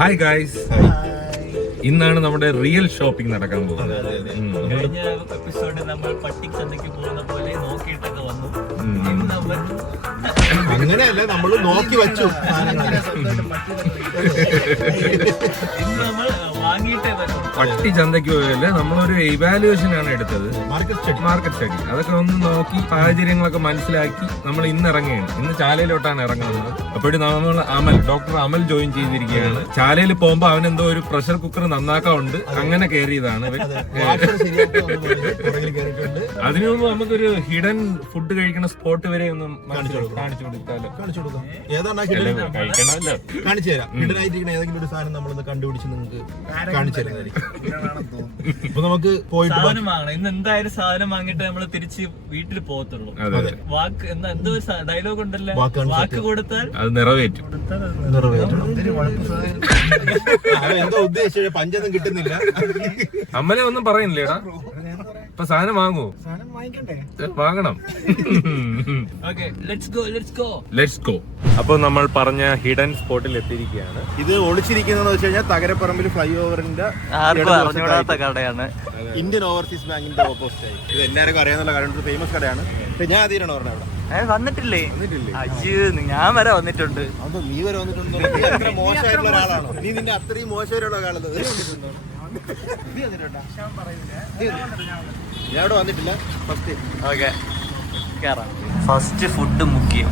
Hi guys, ഇന്നാണ് നമ്മുടെ real shopping നടക്കാൻ പോകുന്നത്. കഴിഞ്ഞ എപ്പിസോഡ് നമ്മൾ പട്ടിക് ചന്തയ്ക്ക് പോകുന്ന പോലെ നോക്കിയിട്ടൊക്കെ വന്നു. ഇന്ന് നമ്മൾ അങ്ങനെയല്ല, നമ്മൾ നോക്കി വെച്ചു. ഇന്ന് നമ്മൾ വാങ്ങിയിട്ടേ വരും. പട്ടി ചന്തയ്ക്ക് പോയല്ലേ, നമ്മളൊരു ഇവാലുവേഷൻ ആണ് എടുത്തത്, മാർക്കറ്റ് സ്റ്റഡി. അതൊക്കെ ഒന്ന് നോക്കി സാഹചര്യങ്ങളൊക്കെ മനസ്സിലാക്കി നമ്മൾ ഇന്ന് ഇറങ്ങുകയാണ്. ഇന്ന് ചാലയിലോട്ടാണ് ഇറങ്ങുന്നത്. അപ്പോഴും നമ്മൾ ഡോക്ടർ അമൽ ജോയിൻ ചെയ്തിരിക്കുകയാണ്. ചാലയിൽ പോകുമ്പോ അവനെന്തോ ഒരു പ്രഷർ കുക്കർ നന്നാക്കാറുണ്ട്, അങ്ങനെ കയറിയതാണ്. അതിനു മുമ്പ് നമുക്കൊരു ഹിഡൻ ഫുഡ് കഴിക്കുന്ന സ്പോട്ട് വരെ ഒന്ന് കാണിച്ചു കൊടുക്കാമല്ലോ. കഴിക്കണമല്ലോ. കാണിച്ചു തരാം. ഹിഡനായിരിക്കുന്ന ഏതെങ്കിലും ഒരു സാധനം നമ്മളൊന്ന് കണ്ടുപിടിച്ച് നിങ്ങൾക്ക് കാണിച്ചു തരുന്നതായിരിക്കും. ഇപ്പൊ നമുക്ക് പോയിട്ട് സാധനം വാങ്ങണം. ഇന്ന് എന്തായാലും സാധനം വാങ്ങിയിട്ട് നമ്മൾ തിരിച്ച് വീട്ടിൽ പോകത്തുള്ളൂ. വാക്ക് എന്തോ ഡയലോഗ് ഉണ്ടല്ലോ, വാക്ക് കൊടുത്താൽ അത് നിറവേറ്റും. എന്തോ ഉദ്ദേശിച്ച പഞ്ചൊന്നും കിട്ടുന്നില്ല. അമ്മലെ ഒന്നും പറയുന്നില്ലേടാ. ഇപ്പൊ സാധനം വാങ്ങൂ, വാങ്ങണം. Let's go. അപ്പൊ നമ്മൾ പറഞ്ഞ ഹിഡൻ സ്പോട്ടിൽ എത്തിയിരിക്കുകയാണ്. ഇത് ഒളിച്ചിരിക്കുന്നതെന്ന് വെച്ച് കഴിഞ്ഞാൽ തകരപ്പറമ്പിൽ ഫ്ലൈ ഓവറിന്റെ കടയാണ്. ഇന്ത്യൻ ഓവർസീസ് ബാങ്കിന്റെ ഓപ്പോസിറ്റ് ആയി. ഇത് എല്ലാവർക്കും അറിയാന്നുള്ള കാരണം, ഫേമസ് കടയാണ്. ഞാൻ ആദ്യമായിട്ടാണ് പറഞ്ഞത് അവിടെ വന്നിട്ടില്ലേ? ഞാൻ വരെ വന്നിട്ടുണ്ട്. അതോ നീ വരെ വന്നിട്ടുണ്ടോ? നീ അത്ര മോശമായിട്ടുള്ള ഒരാളാണോ? നീ നിന്റെ അത്രയും മോശമായിട്ടുള്ള ഒരാളത് ഞാൻ അവിടെ വന്നിട്ടില്ല. ഫസ്റ്റ് ഫുഡ് മുഖ്യം.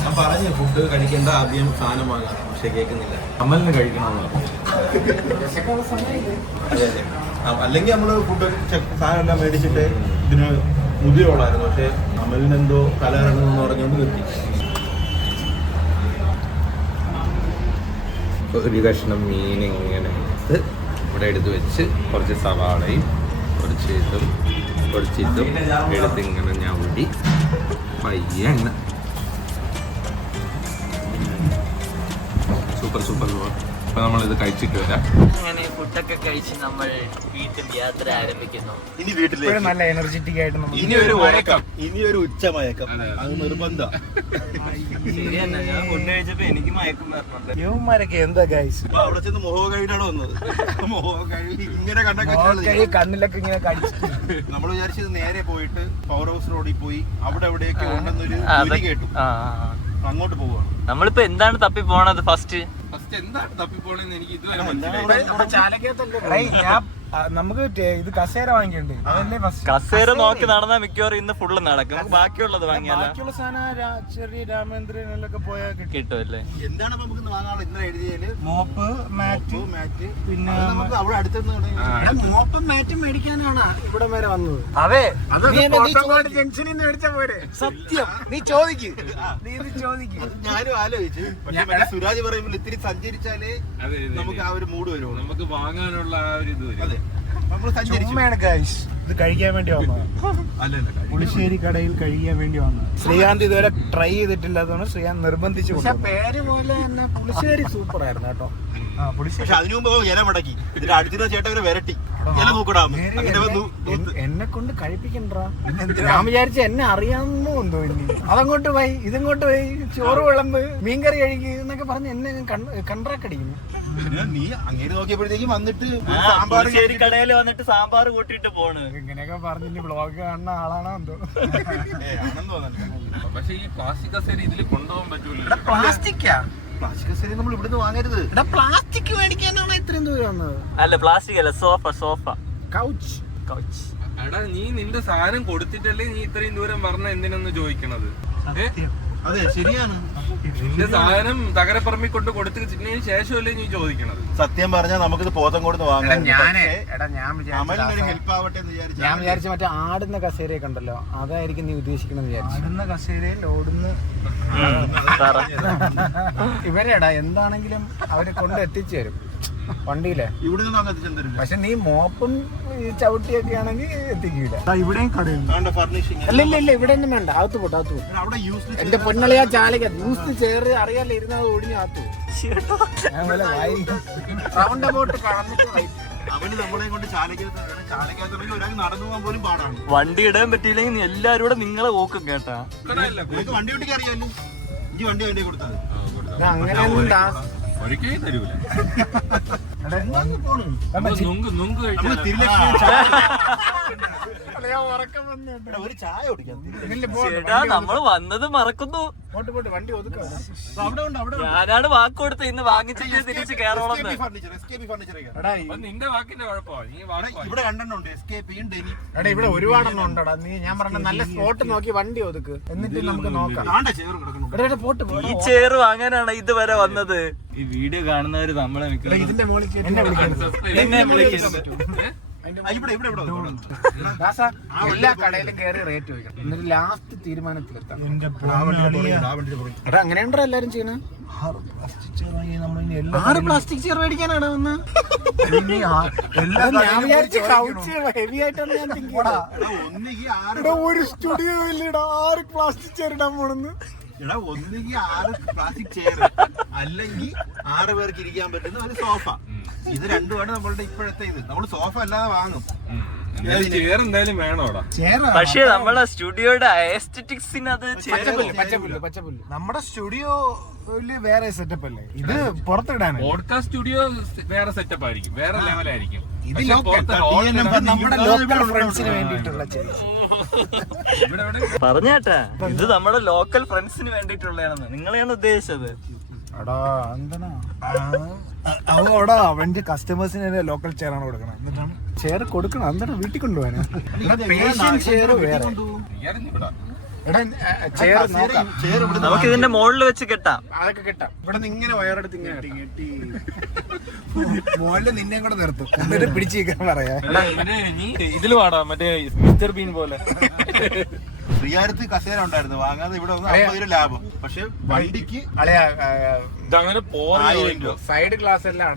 ഞാൻ പറഞ്ഞു ഫുഡ് കഴിക്കേണ്ട, ആദ്യം സാധനം വാങ്ങാം. പക്ഷെ കേൾക്കുന്നില്ല. അമലിന് കഴിക്കണമെന്ന്. അല്ലെങ്കിൽ നമ്മള് ഫുഡ് സാധനം എല്ലാം മേടിച്ചിട്ട് ഇതിന് മുതിരോളായിരുന്നു. പക്ഷെ അമലിനെന്തോ തല ഇറങ്ങുമെന്ന് പറഞ്ഞുകൊണ്ട് നിർത്തി. ഒരു കഷ്ണം മീൻ ഇങ്ങനെ ഇവിടെ എടുത്ത് വെച്ച് കുറച്ച് സവാളയും കുറച്ച് ഇതും എടുത്ത് ഇങ്ങനെ ഞവടി പയ്യെ എണ്ണ. സൂപ്പർ. അപ്പൊ നമ്മളിത് കഴിച്ചിട്ട് വരാം. അങ്ങനെ ഫുഡൊക്കെ കഴിച്ച് നമ്മൾ വീട്ടിൽ യാത്ര ആരംഭിക്കുന്നു. ഇനി വീട്ടിലേക്ക് നല്ല എനർജറ്റിക് ആയിട്ട് ഇനി ഒരു മയക്കം, ഇനി ഒരു ഉച്ച മയക്കം. അത് നിർബന്ധം. ശരിയല്ല, ഞാൻ ഫുഡ് കഴിച്ചപ്പോ എനിക്ക് മയക്കം വരണുണ്ട്. യുവന്മാരൊക്കെ എന്താ ഗൈസ്, അവിടെ ചെന്ന് മുഖ കഴിവിനാണ് വന്നത്. മുഖ കഴിവ് ഇങ്ങനെ കണ്ണിലൊക്കെ ഇങ്ങനെ കഴിച്ചു. നമ്മൾ വിചാരിച്ചത് നേരെ പോയിട്ട് പവർ ഹൗസ് റോഡിൽ പോയി അവിടെ എവിടെയൊക്കെ ഉണ്ടെന്നൊരു വിളി കേട്ടു. അങ്ങോട്ട് പോവാണ്. നമ്മളിപ്പോ എന്താണ് തപ്പി പോണത്? ഫസ്റ്റ് എന്താണ് തപ്പിപ്പോണെന്ന് എനിക്ക് ഇതുവരെ നമുക്ക് ഇത് കസേര വാങ്ങിക്കണ്ടേ, അതല്ലേ ഫസ്റ്റ്. കസേര നോക്കി നടന്നാ മിക്കവാറും ഇന്ന് ഫുള്ള് നടക്കും. ബാക്കിയുള്ളത് വാങ്ങിയാലോ? ബാക്കിയുള്ള സാധനം ചെറിയ രാമേന്ദ്രനിലൊക്കെ പോയാൽ കിട്ടുമല്ലേ? എന്താണ് നമുക്ക് വാങ്ങാനുള്ള ഇന്നലെ എഴുതിയാല്? മോപ്പ്, മാറ്റ്, പിന്നെ നമുക്ക് അവിടെ അടുത്തുനിന്ന് മോപ്പും മാറ്റും മേടിക്കാനാണ് ഇവിടെ വരെ വന്നത്. അതെ, ജംഗ്ഷനിൽ നിന്ന് മേടിച്ച പോരെ. സത്യം, നീ ചോദിക്ക്, നീ ഇത് ചോദിക്ക്. ഞാനും ആലോചിച്ചു. പക്ഷെ സുരാജ് പറയുമ്പോൾ ഇത്തിരി സഞ്ചരിച്ചാലേ നമുക്ക് ആ ഒരു മൂഡ് വരുള്ളൂ. നമുക്ക് വാങ്ങാനുള്ള ആ ഒരു ഇത് വരും. നമ്മൾ സഞ്ചരിച്ചു. ഇത് കഴിക്കാൻ വേണ്ടി വന്നത്, പുളിശ്ശേരി കടയിൽ കഴിക്കാൻ വേണ്ടി വന്നത്. ശ്രീകാന്ത് ഇതുവരെ ട്രൈ ചെയ്തിട്ടില്ലാത്തതാണ് ശ്രീകാന്ത് നിർബന്ധിച്ചു. പക്ഷെ പേര് പോലെ തന്നെ പുളിശ്ശേരി സൂപ്പർ ആയിരുന്നു കേട്ടോ. പക്ഷെ അതിനു മുമ്പ് ഇല മടക്കി ഇതിന്റെ അടുത്തിരുന്ന ചേട്ടൻ വരട്ടി ഇല നോക്കടാ. എന്നെ കൊണ്ട് കഴിപ്പിക്കണ്ട. ഞാൻ വിചാരിച്ച എന്നെ അറിയാമെന്നോ എന്തോ. ഇനി അതങ്ങോട്ട് പോയി ഇതങ്ങോട്ട് പോയി, ചോറ് വിളമ്പ്, മീൻകറി കഴിക്കുക എന്നൊക്കെ പറഞ്ഞ് എന്നെ കണ്ട്രാക്കടിക്കുന്നു. നീ അങ്ങനെ നോക്കിയപ്പോഴത്തേക്കും വന്നിട്ട് പുളിശ്ശേരി കടയിൽ വന്നിട്ട് സാമ്പാർ കൂട്ടിട്ട് പോണ്. ഇങ്ങനെയൊക്കെ പറഞ്ഞിട്ട് ബ്ലോഗ് കാണുന്ന ആളാണോ എന്തോ. ആണെന്ന് തോന്നുന്നു. പക്ഷെ ഈ പ്ലാസ്റ്റിക് കസേര ഇതിൽ കൊണ്ടുപോകാൻ പറ്റൂല. പ്ലാസ്റ്റിക്കാ? പ്ലാസ്റ്റിക് കസേര നമ്മൾ ഇവിടുന്ന് വാങ്ങരുത്. പ്ലാസ്റ്റിക് മേടിക്കാനാണ് ഇത്രയും ദൂരം വന്നത്. അല്ല, പ്ലാസ്റ്റിക് അല്ല, സോഫ കൗച്ച്. എടാ, നീ നിന്റെ സാധനം കൊടുത്തിട്ടല്ലേ നീ ഇത്രയും ദൂരം പറഞ്ഞ എന്തിനൊന്ന് ചോദിക്കണത്? അതെ, ശരിയാണ്. നിന്റെ സാധനം തകരപ്പറമ്പിൽ കൊണ്ട് കൊടുത്തതിന് ശേഷമല്ലേ നീ ചോദിക്കണത്? സത്യം പറഞ്ഞാൽ നമുക്കിത് പോത്തങ്കോട് വാങ്ങാം. ഹെൽപ്പ് ആവട്ടെ എന്ന് ഞാൻ വിചാരിച്ച മറ്റേ ആടുന്ന കസേരയൊക്കെ ഉണ്ടല്ലോ, അതായിരിക്കും നീ ഉദ്ദേശിക്കണമെന്ന് വിചാരിച്ചു. ആടുന്ന കസേരയിൽ ഓടുന്ന ഇവരെടാ എന്താണെങ്കിലും അവരെ കൊണ്ട് എത്തിച്ചു തരും വണ്ടിയിലെ. ഇവിടെ നിന്ന്. പക്ഷെ നീ മോപ്പും ചവിട്ടിയൊക്കെ ആണെങ്കിൽ എത്തിക്കൂല. ഇവിടെയും കടയുണ്ട്. ഇല്ല ഇവിടെ ഒന്നും വേണ്ട. അകത്ത് പോട്ടെ. എന്റെ പൊന്നളിയാ ചാലക യൂസ് ചേറ് അറിയാലോ, ഇരുന്നത് ഒടിഞ്ഞ് അകത്ത് റൗണ്ട് അബൌട്ട് കടന്നിട്ട് അവന് നമ്മളെ കൊണ്ട് ചാലക്കകത്ത് ഒരാൾ നടന്നു പോകാൻ പോലും പാടാണ്. വണ്ടി ഇടാൻ പറ്റിയില്ലെങ്കിൽ നീ എല്ലാരും കൂടെ നിങ്ങളെ ഓക്കും കേട്ടാ. വണ്ടി ഓട്ടിക്ക് അറിയാമല്ലോ. ഈ വണ്ടി കൊടുത്തത് അങ്ങനെയൊന്നും ഒരിക്കലും തരൂല. ഒരു ചായ കുടിക്കാം. നമ്മള് വന്നത് മറക്കുന്നു. വണ്ടി ഒതുക്കാം. ഞാനാണ് വാക്ക് കൊടുത്ത് ഇന്ന് വാങ്ങിച്ചിട്ട് തിരിച്ച് കയറോളം. നിന്റെ വാക്കിന്റെ കുഴപ്പമാണ്. ഇവിടെ രണ്ടെണ്ണുണ്ട്, എസ്കേപ്പ് ഡെനി. എടാ ഇവിടെ ഒരുപാടെണ്ണം ഉണ്ടടാ. നീ ഞാൻ പറഞ്ഞ നല്ല സ്പോട്ട് നോക്കി വണ്ടി ഒതുക്ക്, എന്നിട്ട് നമുക്ക് നോക്കാം. പോട്ട് ഈ ചെയർ വാങ്ങാനാണ് ഇതുവരെ വന്നത്. ഈ വീഡിയോ കാണുന്നവര് നമ്മളെ ഇതിന്റെ മോളിൽ എന്നെ വിളിക്കുന്നത്. എല്ലാ കടയിലും കയറി റേറ്റ് ചോദിക്കണം, എന്നിട്ട് ലാസ്റ്റ് തീരുമാനത്തിലെത്താം. അങ്ങനെയുണ്ടോ എല്ലാരും ചെയ്യണ? 6 പ്ലാസ്റ്റിക് ചെയർ മേടിക്കാനാണ് വന്ന്. ഞാൻ വിചാരിച്ചു കൗച്ച് ഹെവി ആയിട്ടാണ് ഞാൻ തിങ്ക്. ഒരു സ്റ്റുഡിയോ ഇല്ലടാ 6 പ്ലാസ്റ്റിക് ചെയർ ഇടാൻ പോണെന്ന്. ഒന്നുകിൽ 6 പ്ലാസ്റ്റിക് ചെയർ, അല്ലെങ്കിൽ 6 പേർക്ക് ഇരിക്കാൻ പറ്റുന്ന ഒരു സോഫ. ഇത് രണ്ടുമാണ് നമ്മളുടെ ഇപ്പോഴത്തെ ഇത്. നമ്മൾ സോഫ അല്ലാതെ വാങ്ങും. ചെയർ എന്തായാലും വേണോടാ. പക്ഷേ നമ്മളെ സ്റ്റുഡിയോയുടെ എസ്തെറ്റിക്സിന് അത് പച്ചപ്പുല്ല്. നമ്മുടെ സ്റ്റുഡിയോയില് വേറെ സെറ്റപ്പ് അല്ലേ, ഇത് പുറത്തിടാനാണ്. പോഡ്കാസ്റ്റ് സ്റ്റുഡിയോ വേറെ സെറ്റപ്പ് ആയിരിക്കും, വേറെ ലെവലായിരിക്കും. ഇത് നമ്മുടെ ലോക്കൽ ഫ്രണ്ട്സിന് വേണ്ടിയിട്ടുള്ള പറഞ്ഞേട്ടാ, ഇത് നമ്മുടെ ലോക്കൽ ഫ്രണ്ട്സിന് വേണ്ടിയിട്ടുള്ളതാണെന്ന് നിങ്ങളെയാണ് ഉദ്ദേശിച്ചത്. അവിടെ അവന്റെ കസ്റ്റമേഴ്സിന് ലോക്കൽ ചെയർ ആണ് കൊടുക്കണം. എന്നിട്ടാണ് ചെയർ കൊടുക്കണം. എന്താണ് വീട്ടിൽ കൊണ്ടുപോകാൻ ചെയർ വേറെ. നമുക്ക് ഇതിന്റെ മുകളിൽ വെച്ച് കെട്ടാം. അതൊക്കെ കെട്ടാം. ഇവിടെ നിന്ന് ഇങ്ങനെ വയറെടുത്ത് ഇങ്ങനെ കെട്ടി മോളില് നിന്നെ കൂടെ നിർത്തും, എന്നിട്ട് പിടിച്ചിരിക്കാൻ പറയാ. ഇതില് പാടാ മറ്റേ മിസ്റ്റർ ബീൻ പോലെ. ശ്രീകാര്യത്ത് കസേര ഉണ്ടായിരുന്നു വാങ്ങാതെ, ഇവിടെ 50 ലാഭം. പക്ഷെ വണ്ടിക്ക് ഇതങ്ങനെ സൈഡ് ഗ്ലാസ് എല്ലാം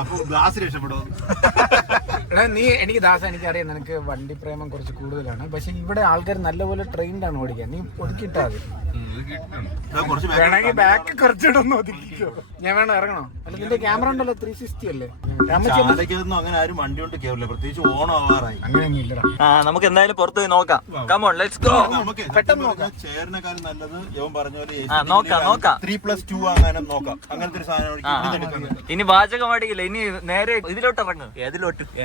അപ്പൊ ഗ്ലാസ് രക്ഷപ്പെടും. എടാ നീ എനിക്ക് ദാസ എനിക്കറിയാം നിനക്ക് വണ്ടി പ്രേമം കുറച്ച് കൂടുതലാണ്. പക്ഷെ ഇവിടെ ആൾക്കാർ നല്ലപോലെ ട്രെയിൻഡ് ആണ് ഓടിക്കാൻ. നീ ഒതുക്കിട്ടാ മതി. വേണമെങ്കിൽ ബാക്ക് കുറച്ചിടൊന്ന് ഒതുക്കിക്കോ. ഞാൻ വേണം ഇറങ്ങണോ? അല്ല നിന്റെ ക്യാമറ ഉണ്ടല്ലോ 360 അല്ലേ? ചാലക്കൊന്നും അങ്ങനെ ആരും വണ്ടി കൊണ്ട് കേറില്ല, പ്രത്യേകിച്ച് ഓണം ആവാറായി. അങ്ങനെയൊന്നും ഇല്ലടാ. നമുക്ക് എന്തായാലും പുറത്ത് പോയി നോക്കാം. Come on, let's go. പെട്ടെന്ന് നോക്കാം. ചെയറിനെക്കാളും നല്ലത് യവൻ പറഞ്ഞ പോലെ നോക്കാം 3+2 വാങ്ങാനും നോക്കാം. അങ്ങനത്തെ ഒരു സാധനം. ഇനി വാചകം അടിക്കില്ല, ഇനി നേരെ ഇതിലോട്ട് ഇറങ്ങും.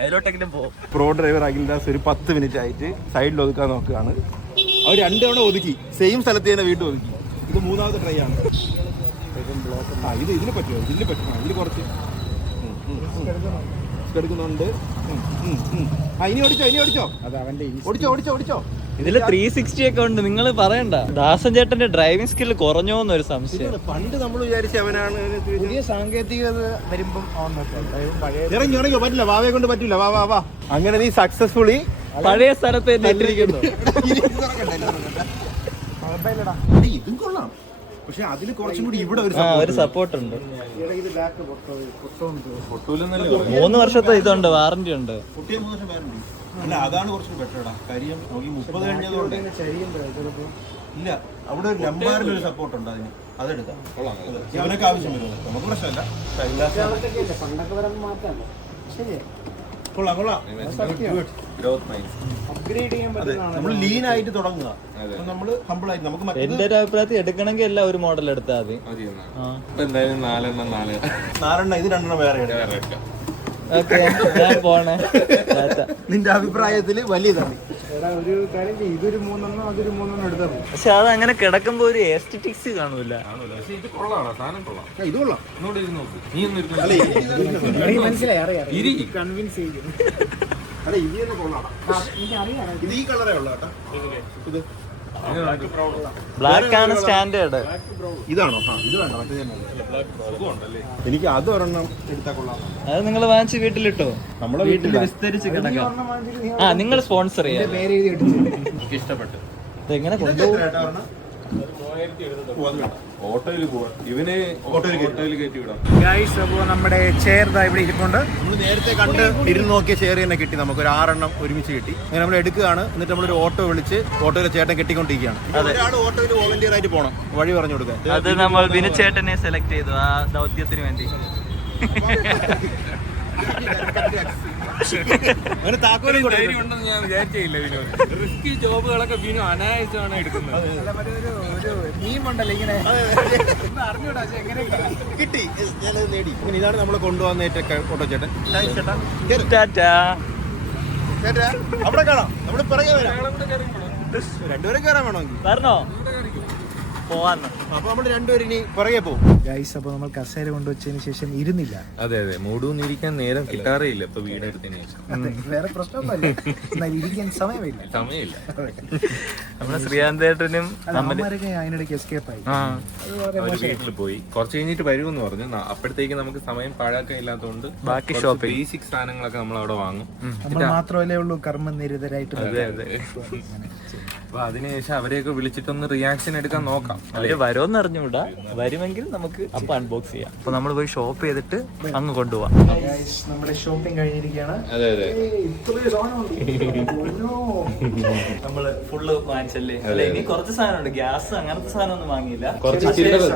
ഏതിലോട്ടെങ്കിലും പോകും. പ്രോ ഡ്രൈവർ അഖിൽദാസ് ഒരു 10 മിനിറ്റ് ആയിട്ട് സൈഡിൽ ഒതുക്കാൻ നോക്കുകയാണ്. അവർ 2 തവണ ഒതുക്കി, സെയിം സ്ഥലത്ത് തന്നെ വീണ്ടും ഒതുക്കി. ഇത് 3ാമത്തെ ട്രൈ ആണ്. ഇതിന് പറ്റുമോ? ഇതിന് പറ്റും. ഇതിൽ കുറച്ച് എടുക്കുന്നുണ്ട്. ഇനി ഓടിച്ചോ. അത് അവന്റെ ഓടിച്ചോ. ഇതില് 360 ഒക്കെ ഉണ്ട്. നിങ്ങൾ പറയണ്ട, ദാസൻ ചേട്ടന്റെ ഡ്രൈവിംഗ് സ്കില്ല് കുറഞ്ഞോന്നൊരു സംശയം. പണ്ട് നമ്മൾ വിചാരിച്ച അവനാണ്. പുതിയ സാങ്കേതികത വരുമ്പം ഇറങ്ങിയോ? പറ്റില്ല, വാവയെ കൊണ്ട് പറ്റില്ല. വാ. അങ്ങനെ നീ സക്സസ്ഫുള്ളി പഴയ സ്ഥലത്ത് ഇട്ടിരിക്കുന്നു. ഇതും കൊള്ളാം, പക്ഷെ അതിൽ കുറച്ചും കൂടി ഇവിടെ ഒരു സപ്പോർട്ട് ഉണ്ട്. 3 വർഷത്തെ ഇതുണ്ട്, വാറന്റി ഉണ്ട്. അല്ല, അതാണ് കുറച്ചും ബെറ്റർടാ. കാര്യം 30 കഴിഞ്ഞതുകൊണ്ട് ഇല്ല, അവിടെ ഒരു ലംബാറിൽ ഒരു സപ്പോർട്ട് ഉണ്ട്. അതിന് അതെടുക്കാം. ഇവനൊക്കെ ആവശ്യം വരുന്നത് നമുക്ക് പ്രശ്നമല്ല. കൊള്ളാം. നമ്മൾ ലീൻ ആയിട്ട് തുടങ്ങുക. നമ്മള് ഹമ്പിൾ ആയിട്ട് നമുക്ക് എന്റെ ഒരു അഭിപ്രായത്തിൽ എടുക്കണമെങ്കിൽ എല്ലാം ഒരു മോഡൽ എടുത്താൽ മതി. എന്തായാലും 4 ഇത് 2 വേറെ എടുക്കാം. പോണേ. നിന്റെ അഭിപ്രായത്തില് വലിയതാണ്. ഇതൊരു 3 അതൊരു 3 എടുത്താൽ. പക്ഷെ അത് അങ്ങനെ കിടക്കുമ്പോ ഒരു എസ്തെറ്റിക്സ് കാണൂല. ഇത് കൊള്ളാം, സാധനം കൊള്ളാം. ഇത് കൊള്ളാം. നീ മനസ്സിലായി, അറിയാം. കൺവിൻസ് ചെയ്യും. അല്ല, ഇത് കൊള്ളാം. ഇത് ഈ കളറേ ഉള്ളൂ കേട്ടോ. ഇത് ബ്ലാക്ക് ആണ് സ്റ്റാൻഡേർഡ്. ഇതാണോ? ഇത് വേണ്ട, മറ്റേ എനിക്ക് അത് ഒരെണ്ണം എടുത്താൽ കൊള്ളാം. അത് നിങ്ങൾ വാങ്ങിച്ച് വീട്ടിലിട്ടോ. നമ്മളെ വീട്ടിൽ വിസ്തരിച്ച് കിടക്കാം. നിങ്ങൾ സ്പോൺസർ ചെയ്യാം. എനിക്ക് ഇഷ്ടപ്പെട്ടു. എങ്ങനെ കൊണ്ടുപോകും? ഓട്ടോയിൽ പോവാ. ഇവന് ഓട്ടോയിൽ കയറ്റി വിടാം. അപ്പോൾ നമ്മുടെ ചെയർ ഇവിടെ ഇരിപ്പുണ്ട്. നമ്മൾ നേരത്തെ കണ്ട് ഇരുന്ന് നോക്കിയ ചെയർ തന്നെ കിട്ടി. നമുക്ക് ഒരു 6 എണ്ണം ഒരുമിച്ച് കിട്ടി. അങ്ങനെ നമ്മൾ എടുക്കുകയാണ്. എന്നിട്ട് നമ്മളൊരു ഓട്ടോ വിളിച്ച് ഓട്ടോയിലെ ചേട്ടൻ കെട്ടിക്കൊണ്ടിരിക്കുകയാണ്. ഒരാൾ ഓട്ടോയിൽ വോളണ്ടിയർ ആയിട്ട് പോകണം, വഴി പറഞ്ഞു കൊടുക്കാൻ. അത് നമ്മൾ വിനുചേട്ടനെ സെലക്ട് ചെയ്തു ആ ദൗത്യത്തിന് വേണ്ടി. അങ്ങനെ താക്കോലും കൂടെ ധൈര്യം ഉണ്ടെന്ന് ഞാൻ വിചാരിച്ചില്ല വിനോദ്. റിസ്കി ജോബുകളൊക്കെ വിനു അനായാസമാണ് എടുക്കുന്നത്. കിട്ടി, ഞാനത് നേടി. ഇനി ഇതാണ് നമ്മളെ കൊണ്ടുവന്ന ഓട്ടോ ചേട്ടൻ. ടാറ്റാ. ചേട്ടാ അവിടെ കാണാം, നമ്മുടെ പിറകെ വരാം. രണ്ടുപേരും കയറാൻ വേണമെങ്കിൽ വരണോ? പോവാന്ന്. അപ്പൊ നമ്മൾ രണ്ടുപേരും ഇനി പുറകെ പോകും. ഗൈസ്, അപ്പോൾ നമ്മൾ കസേര കൊണ്ടുവച്ചതിന് ശേഷം ഇരുന്നില്ല. അതെ അതെ, മൂടൂന്നിരിക്കാൻ നേരം കിട്ടാറേയില്ല ഇപ്പൊ വീടെടുത്തതിന് ശേഷം. വേറെ പ്രശ്നമൊന്നുമല്ല, എന്നാൽ ഇരിക്കാൻ സമയമില്ല. സമയമില്ല. നമ്മളെ ശ്രീകാന്തേട്ടനും അമ്മമാരൊക്കെ അതിനിടയ്ക്ക് എസ്കേപ്പ് ആയി. അവര് വീട്ടിൽ പോയി കുറച്ച് കഴിഞ്ഞിട്ട് വരുമെന്ന് പറഞ്ഞു. അപ്പോഴത്തേക്ക് നമുക്ക് സമയം പാഴാക്കാൻ ഇല്ലാത്തതുകൊണ്ട് ബാക്കി ഷോപ്പിംഗ് ബേസിക് സാധനങ്ങളൊക്കെ നമ്മൾ അവിടെ വാങ്ങും. നമ്മൾ മാത്രമല്ലേ ഉള്ളൂ കർമ്മനിരതരായിട്ട്. അതെ അതെ. അപ്പൊ അതിനുശേഷം അവരെയൊക്കെ വിളിച്ചിട്ടൊന്ന് റിയാക്ഷൻ എടുക്കാൻ നോക്കാം. അവര് വരുമെന്ന് അറിഞ്ഞൂടാ. വരുമെങ്കിൽ നമുക്ക് അപ്പൊ അൺബോക്സ് ചെയ്യാം. അപ്പൊ നമ്മൾ പോയി ഷോപ്പ് ചെയ്തിട്ട് അങ്ങ് കൊണ്ടുപോവാം. Guys, നമ്മുടെ ഷോപ്പിംഗ് കഴിഞ്ഞിരിക്കുകയാണ്. അതെ അതെ. നമ്മള് ഫുള്ള് വാങ്ങിച്ചല്ലേ. അല്ല, ഇനി കുറച്ച് സാധനമുണ്ട്. ഗ്യാസ് അങ്ങനത്തെ സാധനം ഒന്നും വാങ്ങിയില്ല. കുറച്ച്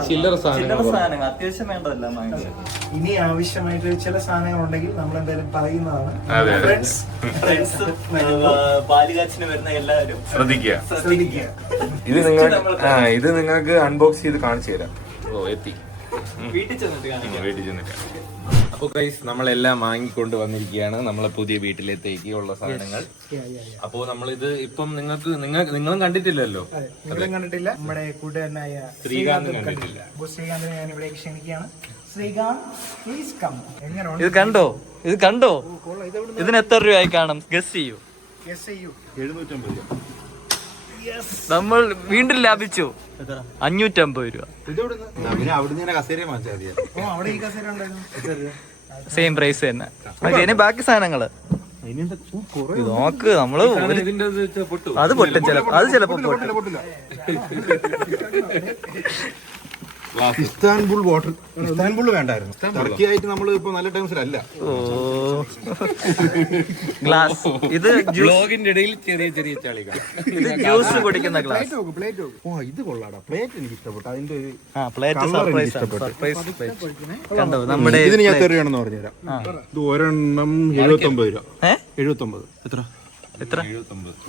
ചില്ലറ സാധനങ്ങൾ അത്യാവശ്യം വേണ്ടതെല്ലാം വാങ്ങിച്ചു. ഇനി ആവശ്യമായിട്ട് ചില സാധനങ്ങൾ ഉണ്ടെങ്കിൽ നമ്മൾ എന്തായാലും പറയുന്നതാണ്. ഫ്രണ്ട്സ്, പാലുകാച്ചിന് വരുന്ന എല്ലാവരും ശ്രദ്ധിക്കുക. ശ്രദ്ധിക്കുക. ഇത് നിങ്ങൾക്ക് അൺബോക്സ് ചെയ്ത് കാണിച്ചു തരാം. ഓ എത്തി, വീട്ടിൽ ചെന്നിട്ട് കാണിക്കാം. വീട്ടിൽ ചെന്നിട്ട്. അപ്പൊ ഗൈസ്, നമ്മളെല്ലാം വാങ്ങിക്കൊണ്ട് വന്നിരിക്കുകയാണ് നമ്മളെ പുതിയ വീട്ടിലത്തേക്ക് ഉള്ള സാധനങ്ങൾ. അപ്പോ നമ്മളിത് ഇപ്പം നിങ്ങളും കണ്ടിട്ടില്ലല്ലോ. നിങ്ങളും കണ്ടിട്ടില്ല. നമ്മുടെ കൂട്ടുകാരനായ ശ്രീകാന്ത് കണ്ടിട്ടില്ല. ശ്രീകാന്തിനെ ഞാൻ ഇവിടെ ക്ഷണിക്കുകയാണ്. Srikanth, please come. എങ്ങനെയുണ്ട്? ഇത് കണ്ടോ? ഇതിന് എത്ര രൂപയായി കാണും? ഗസ് ചെയ്യൂ. 750 രൂപ. നമ്മൾ വീണ്ടും ലാഭിച്ചു. 550 രൂപ. പിന്നെ അവിടുന്ന് ഞാൻ കസേര വാങ്ങിച്ചാൽ മതി. ഓ, അവിടെ ഈ കസേര ഉണ്ടായിരുന്നു. സെയിം പ്രൈസ് തന്നെ. ഇനി ബാക്കി സാധനങ്ങള് ഇത് നോക്ക്. നമ്മള് അത് പൊട്ടും ചിലപ്പോ. അത് ചിലപ്പോ പൊട്ടും. Istanbul water. ഇസ്താൻബുൾ വേണ്ടായിരുന്നു. ടർക്കി ആയിട്ട് നമ്മൾ ഇപ്പൊ നല്ല ടൈംസിലല്ല. ഓ, ഗ്ലാസ്. ഇത് ബ്ലോഗിന്റെ ഇടയിൽ ചെറിയ ചെറിയ ചളികൾ. ഇത് ജ്യൂസ് കുടിക്കുന്ന ഗ്ലാസ്. ഓ, ഇത് കൊള്ളാടാ. പ്ലേറ്റ് എനിക്ക് ഇഷ്ടപ്പെട്ടു. അതിന്റെ ഒരു പ്ലേറ്റ് സർപ്രൈസ് കണ്ടോ നമ്മുടെ. ഇതിന് ഞാൻ എത്രയാണെന്ന് പറഞ്ഞുതരാം. ഇത് ഒരെണ്ണം 79 രൂപ. 79. എത്ര?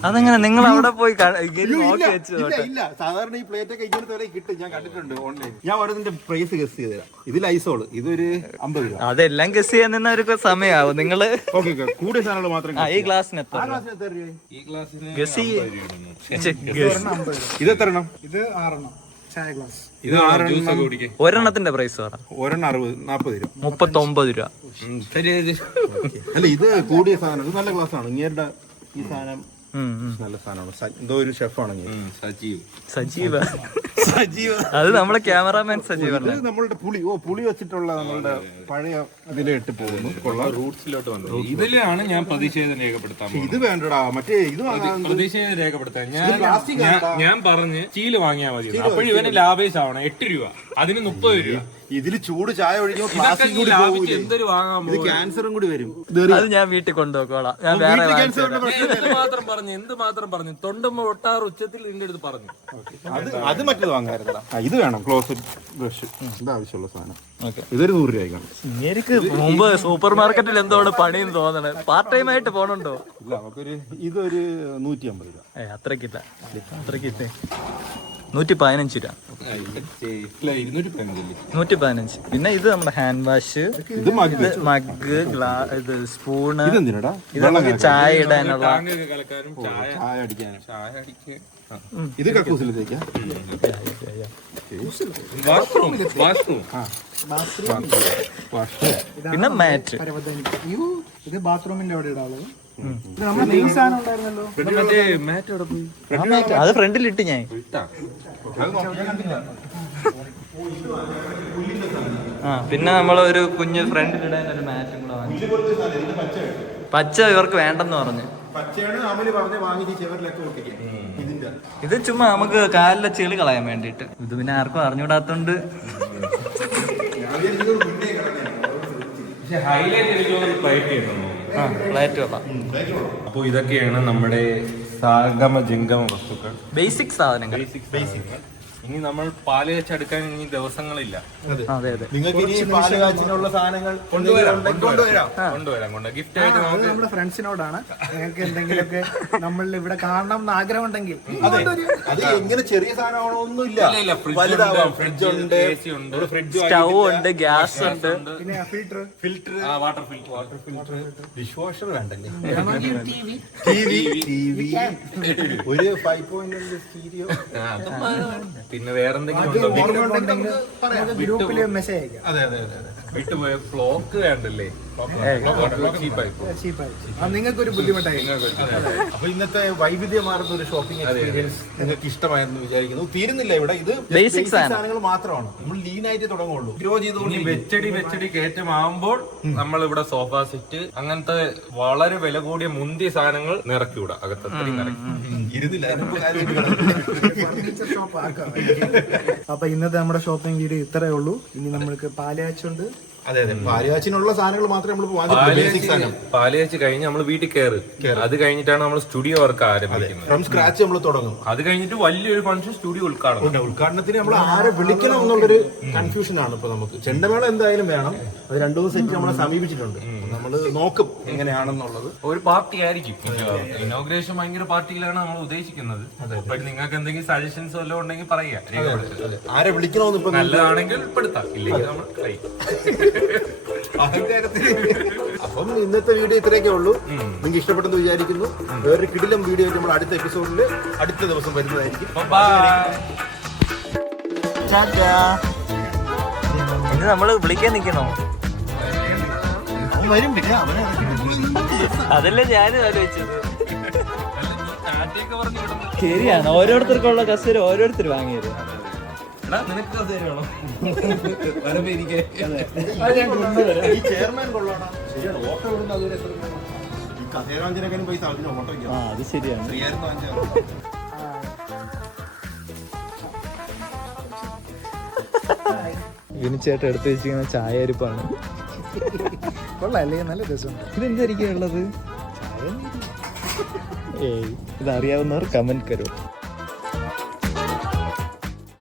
അതെങ്ങനെ നിങ്ങൾ അവിടെ പോയി നോക്കി വെച്ചു? ഇല്ല, സാധാരണ ഈ പ്ലേറ്റ് ഒക്കെ ഇങ്ങനത്തെ വരെ കിട്ടും. ഞാൻ കണ്ടിട്ടുണ്ട് ഓൺലൈൻ. ഞാൻ ഓരോന്നിന്റെ പ്രൈസ് ഗസ് ചെയ്ത് തരാം. ഇതിൽ ഐസോള് ഇതൊരു 50 രൂപ. അതെല്ലാം ഗസ് ചെയ്യാൻ നിന്ന ഒരു സമയമാവും. നിങ്ങള് ഓക്കെ, കൂടിയ സാധനങ്ങൾ മാത്രം. ഈ ഗ്ലാസിന് എത്ര? ഈ ഗ്ലാസ്സിന് ഗസ് ഇത് എത്ര എണ്ണം? ഇത് 6 എണ്ണം ചായ ഗ്ലാസ്. ഇത് 6 എണ്ണം. ഒരെണ്ണത്തിന്റെ പ്രൈസ് പറ. ഒരെണ്ണം 40 രൂപ. 39 രൂപ. അല്ല, ഇത് കൂടിയ സാധനം. ഇത് നല്ല ഗ്ലാസ് ആണ്. ഇങ്ങേരുടെ ഈ സാധനം നല്ല സാധനമാണ്. എന്തോ ഒരു ഷെഫാണെങ്കിൽ സജീവ. അത് നമ്മളെ ക്യാമറാമാൻ സജീവ. നമ്മളുടെ പുളി വെച്ചിട്ടുള്ള നമ്മളുടെ പഴയ ഇതിലിട്ട് പോകുന്നു. കൊള്ളാം. റൂട്ട്സിലോട്ട് വന്നത്. ഇതിലാണ് ഞാൻ പ്രതിഷേധം രേഖപ്പെടുത്താൻ. ഇത് വേണ്ടടാ, മറ്റേ ഇത് പ്രതിഷേധം രേഖപ്പെടുത്താൻ ഞാൻ പറഞ്ഞ് സ്റ്റീല് വാങ്ങിയാൽ മതി. അപ്പോഴും ഇവന് ലാഭേശാവണം. 8 രൂപ, അതിന് 30 രൂപ. ഇതിൽ ചൂട് ചായ ഒഴിക്കുമ്പോൾ എന്തൊരു വാങ്ങാൻ ഇത് ക്യാൻസറും കൂടി വരും. അത് ഞാൻ വീട്ടിൽ കൊണ്ടുപോക്കോളാം. ഞാൻ വേറെ എന്ത് മാത്രം പറഞ്ഞു തൊണ്ടുമ്പോ ഒട്ടാറ് ഉച്ചത്തിൽ നിന്റെ അടുത്ത് പറഞ്ഞു. അത് മറ്റേത് വാങ്ങാറുണ്ടോ? ഇത് വേണം. Close brush. ഇത് ആവശ്യമുള്ള സാധനം. ഇതൊരു 100 രൂപ കാണും. എനിക്ക് മുമ്പ് സൂപ്പർ മാർക്കറ്റിൽ എന്തോണ് പണിയെന്ന് തോന്നണേ. പാർട്ട് ടൈം ആയിട്ട് പോണുണ്ടോ? ഇല്ല, നമുക്കൊരു ഇതൊരു 150 രൂപ. അത്രക്കില്ല. 115 രൂപ. 115. പിന്നെ ഇത് നമ്മുടെ ഹാൻഡ് വാഷ്, ഇത് മഗ്, ഇത് സ്പൂണ്, ഇതെന്തിനാ? ഇത് നമുക്ക് ചായ ഇടാനുള്ള, ചായ അടിക്കാനും. ഇത് കക്കൂസിലത്തേക്കാ. പിന്നെ മാറ്റ്. ഇത് ബാത്റൂമിന്റെ അവിടെ ഇടാള്. ഇത് നമ്മുടെ മെയിൻ സാധനം ഉണ്ടായിരുന്നല്ലോ. അത് ഫ്രണ്ടിലിട്ട് ഞാൻ. പിന്നെ നമ്മളൊരു കുഞ്ഞ് ഫ്രണ്ടിലിടാൻ ഒരു മാറ്റും കൂടെ വാങ്ങി. പച്ച ഇവർക്ക് വേണ്ടെന്ന് പറഞ്ഞു. ഇത് ചുമ്മാ നമുക്ക് കാലിലെ ചെളി കളയാൻ വേണ്ടിട്ട്. ഇത് പിന്നെ ആർക്കും അറിഞ്ഞൂടാത്തോണ്ട് ഫ്ലൈറ്റ് കൊള്ളാം. അപ്പൊ ഇതൊക്കെയാണ് നമ്മുടെ സാഗമ ജംഗമ വസ്തുക്കൾ, ബേസിക് സാധനങ്ങൾ. ഇനി നമ്മൾ പാല് വെച്ചെടുക്കാൻ ഇനി ദിവസങ്ങളില്ല. അതെ അതെ. നിങ്ങൾക്ക് ഇനി പാല് കാച്ചിനുള്ള സാധനങ്ങൾ കൊണ്ടുവരാം. ഗിഫ്റ്റ് ആയിട്ട് നമുക്ക് നമ്മുടെ ഫ്രണ്ട്സിനോടാണ്. നിങ്ങൾക്ക് എന്തെങ്കിലുമൊക്കെ നമ്മളിൽ ഇവിടെ കാണണം എന്ന് ആഗ്രഹം ഉണ്ടെങ്കിൽ അത് എങ്ങനെ ചെറിയ സാധനമാണോ ഒന്നുമില്ല, വലുതാവാം. ഫ്രിഡ്ജ് ഉണ്ട്, സ്റ്റൗ ഉണ്ട്, ഗ്യാസ് ഉണ്ട്, പിന്നെ filter, water filter, dish washer വേണ്ടല്ലേ, TV, ഒരു 5.1 സ്റ്റീരിയോ. പിന്നെ വേറെന്തെങ്കിലും ഉണ്ടോ? ഗ്രൂപ്പില് മെസ്സേജ് അയക്കാം. അതെ അതെ അതെ അതെ. വിട്ടുപോയ ഫ്ലോക്ക് വേണ്ടല്ലേ? ചീപ്പായി നിങ്ങൾക്കൊരു ബുദ്ധിമുട്ടായി. അപ്പൊ ഇന്നത്തെ വൈവിധ്യമാർന്ന ഒരു ഷോപ്പിംഗ് എക്സ്പീരിയൻസ് നിങ്ങൾക്ക് ഇഷ്ടമായെന്ന് വിചാരിക്കുന്നു. തീരുന്നില്ല ഇവിടെ, ഇത് ബേസിക് സാധനങ്ങൾ മാത്രമാണ്. നമ്മൾ ലീൻ ആയിട്ട് തുടങ്ങുള്ളൂ. ഗ്രോ ചെയ്തുകൊണ്ട് വെച്ചടി കയറ്റമാകുമ്പോൾ നമ്മൾ ഇവിടെ സോഫ സെറ്റ് അങ്ങനത്തെ വളരെ വില കൂടിയ മുന്തിയ സാധനങ്ങൾ നിറക്കൂടാ അകത്തത്രയും ഇരുന്നില്ല. അപ്പൊ ഇന്നത്തെ നമ്മുടെ ഷോപ്പിംഗ് വീഡിയോ ഇത്രേ ഉള്ളൂ. ഇനി നമ്മൾക്ക് പാലാച്ചുണ്ട്. അതെ അതെ, പാലുകാച്ചിനുള്ള സാധനങ്ങൾ മാത്രമേ നമ്മൾ പാലുകാച്ച് കഴിഞ്ഞ് നമ്മൾ വീട്ടിൽ കയറി. അത് കഴിഞ്ഞിട്ടാണ് നമ്മൾ സ്റ്റുഡിയോ വർക്ക് ആരംഭിക്കുന്നത്. ഫ്രം സ്ക്രാച്ച് നമ്മൾ തുടങ്ങും. അത് കഴിഞ്ഞിട്ട് വലിയൊരു ഫംഗ്ഷൻ സ്റ്റുഡിയോ ഉദ്ഘാടനം. ഉദ്ഘാടനത്തിന് നമ്മൾ ആരെ വിളിക്കണം എന്നുള്ളൊരു കൺഫ്യൂഷൻ ആണ് ഇപ്പൊ നമുക്ക്. ചെണ്ടമേള എന്തായാലും വേണം. അത് 2-3 സെറ്റ് നമ്മളെ സമീപിച്ചിട്ടുണ്ട്. നമ്മൾ നോക്കും എങ്ങനെയാണെന്നുള്ളത്. ഒരു പാർട്ടി ആയിരിക്കും ഇനോഗ്രേഷൻ. ഭയങ്കര പാർട്ടിയിലാണ് നമ്മൾ ഉദ്ദേശിക്കുന്നത്. അപ്പൊ നിങ്ങൾക്ക് എന്തെങ്കിലും സജഷൻസ് വല്ലതും ഉണ്ടെങ്കിൽ പറയാ. ആരെ വിളിക്കണമെന്ന് ഇപ്പൊ നല്ലതാണെങ്കിൽ ഉൾപ്പെടുത്താം, ഇല്ലെങ്കിൽ നമ്മൾ അപ്പം ഇന്നത്തെ വീഡിയോ ഇത്രയൊക്കെ ഉള്ളൂ. നിങ്ങൾക്ക് ഇഷ്ടപ്പെട്ടെന്ന് വിചാരിക്കുന്നു. വേറൊരു കിടിലം വീഡിയോ ആയിട്ട് നമ്മൾ അടുത്ത എപ്പിസോഡിൽ അടുത്ത ദിവസം വരുന്നതായിരിക്കും. ഇനി നമ്മള് വിളിക്കാൻ നിക്കണോ? വരും. പിന്നെ അവനെ അതല്ലേ ഞാനും ആലോചിച്ചത്. ശരിയാണ്, ഓരോരുത്തർക്കുള്ള കസേര ഓരോരുത്തർ വാങ്ങിയത്. നിനക്ക് കസേരയാണോ? ഈ ചെയർമാൻ കൊള്ളാണ്. ശരിയാണ്. ഓട്ടോ ഇടുന്ന അതുവരെ ഈ കസേരാഞ്ചിനൊക്കെ പൈസ അതിന് ഓട്ടോ വയ്ക്കാം. അത് ശരിയാണ്. യൂണിച്ചേട്ടൻ എടുത്ത് വെച്ചിരിക്കുന്ന ചായ അരിപ്പാണ്. കൊള്ളാല്ലേ, നല്ല രസമുണ്ട്. ഇതെന്തായിരിക്കും ഉള്ളത്? ഏയ്, ഇതറിയാവുന്നവർ കമന്റ് കരോ.